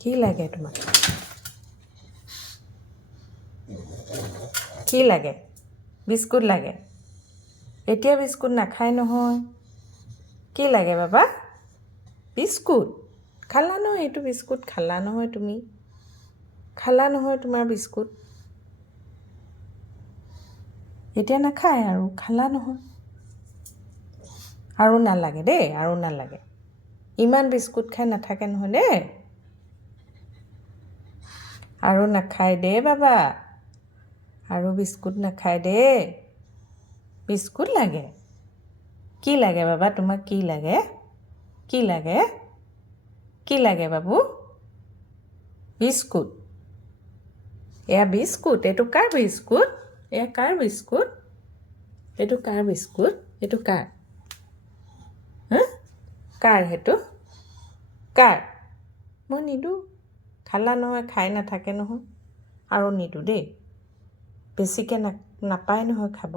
কি লাগে তোমাক কি লাগে বিস্কুট লাগে এতিয়া বিস্কুট নাখায় নহয় কি লাগে বাবা বিস্কুট খালা নহয় এইটো বিস্কুট খালা নহয় তুমি খালা নহয় তোমাৰ বিস্কুট এতিয়া নাখায় আৰু খালা নহয় আৰু নালাগে দেই আৰু নালাগে ইমান বিস্কুট খাই নাথাকে নহয় দেই আৰু নাখায় দেই বাবা আৰু বিস্কুট নাখায় দেই বিস্কুট লাগে কি লাগে বাবা তোমাক কি লাগে কি লাগে কি লাগে বাবু বিস্কুট এয়া বিস্কুট এইটো কাৰ বিস্কুট এয়া কাৰ বিস্কুট এইটো কাৰ বিস্কুট এইটো কাৰ হা কাৰ সেইটো কাৰ মই নিদোঁ খালা নহয় খাই নাথাকে নহয় আৰু নিদোঁ দেই বেছিকৈ নাপায় নহয় খাব